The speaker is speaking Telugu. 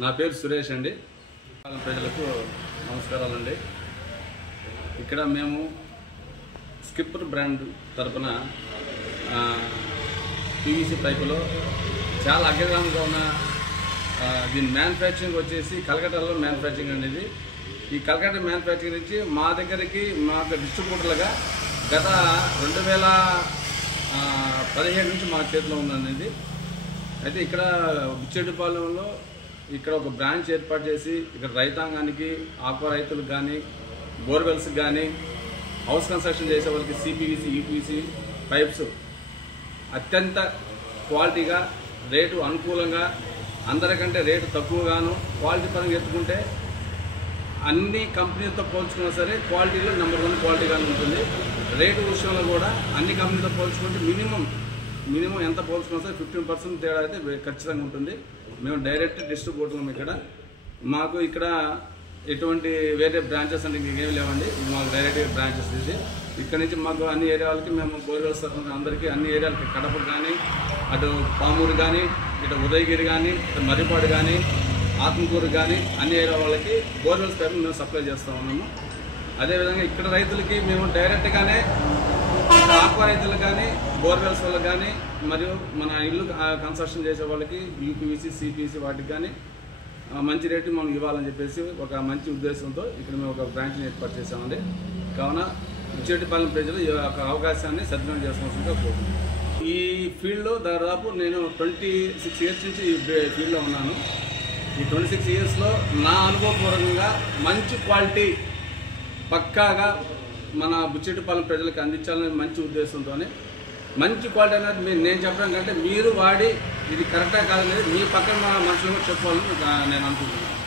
నా పేరు సురేష్ అండి. ప్రజలకు నమస్కారాలండి. ఇక్కడ మేము స్కిప్పర్ బ్రాండ్ తరపున పీవీసీ పైపులో చాలా అగ్రగామిగా ఉన్న దీని మ్యానుఫ్యాక్చరింగ్ వచ్చేసి కలకట్టాలో మ్యానుఫ్యాక్చరింగ్ అనేది. ఈ కలకట్ట మ్యానుఫ్యాక్చరింగ్ నుంచి మా దగ్గరికి మాకు డిస్ట్రిబ్యూటర్లుగా గత 2017 నుంచి మా చేతిలో ఉందనేది. అయితే ఇక్కడ బుచ్చెట్టిపాలెంలో ఇక్కడ ఒక బ్రాంచ్ ఏర్పాటు చేసి ఇక్కడ రైతాంగానికి, ఆక్వా రైతులకు కానీ, బోర్వెల్స్కి కానీ, హౌస్ కన్స్ట్రక్షన్ చేసే వాళ్ళకి సిపివిసి, యూపీసీ పైప్స్ అత్యంత క్వాలిటీగా, రేటు అనుకూలంగా, అందరికంటే రేటు తక్కువగాను, క్వాలిటీ పరంగా ఎత్తుకుంటే అన్ని కంపెనీలతో పోల్చుకున్నా సరే క్వాలిటీలో నెంబర్ 1 క్వాలిటీగానే ఉంటుంది. రేటు విషయంలో కూడా అన్ని కంపెనీలతో పోల్చుకుంటే మినిమం ఎంత పోల్చుకున్నా సరే 15% తేడా అయితే ఖచ్చితంగా ఉంటుంది. మేము డైరెక్ట్ డిస్ట్రిబ్యూటర్లం. మాకు ఇక్కడ ఎటువంటి వేరే బ్రాంచెస్ అంటే ఇంకేమి లేవండి. ఇది మాకు డైరెక్ట్ బ్రాంచెస్. ఇది ఇక్కడ నుంచి మాకు అన్ని ఏరియాలకి మేము బోర్వెల్స్ అందరికీ అన్ని ఏరియాలకి, కడప కానీ, అటు పామూరు కానీ, ఇటు ఉదయగిరి కానీ, ఇటు మర్రిపాడు కానీ, ఆత్మకూరు కానీ అన్ని ఏరియా వాళ్ళకి బోర్వెల్స్ పైపు మేము సప్లై చేస్తూ ఉన్నాము. అదేవిధంగా ఇక్కడ రైతులకి మేము డైరెక్ట్గానే ఆక్వా రైతులకు కానీ, బోర్వెల్స్ వాళ్ళకి కానీ, మరియు మన ఇల్లు కన్స్ట్రక్షన్ చేసే వాళ్ళకి యూపీవీసీ, సిపిసి వాటికి కానీ మంచి రేటు మనం ఇవ్వాలని చెప్పేసి ఒక మంచి ఉద్దేశంతో ఇక్కడ మేము ఒక బ్రాంచ్ని ఏర్పాటు చేసామండి. కావున బుచ్చెట్టిపాలెం ప్రజలు ఈ యొక్క అవకాశాన్ని సద్వినియోగం చేసుకోవాల్సిందిగా కోరుతున్నాను. ఈ ఫీల్డ్లో దాదాపు నేను 26 ఇయర్స్ నుంచి ఈ ఫీల్డ్లో ఉన్నాను. ఈ 26 ఇయర్స్లో నా అనుభవపూర్వకంగా మంచి క్వాలిటీ పక్కాగా మన బుచ్చెట్టిపాలెం ప్రజలకు అందించాలనే మంచి ఉద్దేశంతోనే, మంచి క్వాలిటీ అనేది నేను చెప్పడం కంటే మీరు వాడి ఇది కరెక్టా కాదనేది మీ పక్కన మనుషులు చెప్పాలని నేను అనుకుంటున్నాను.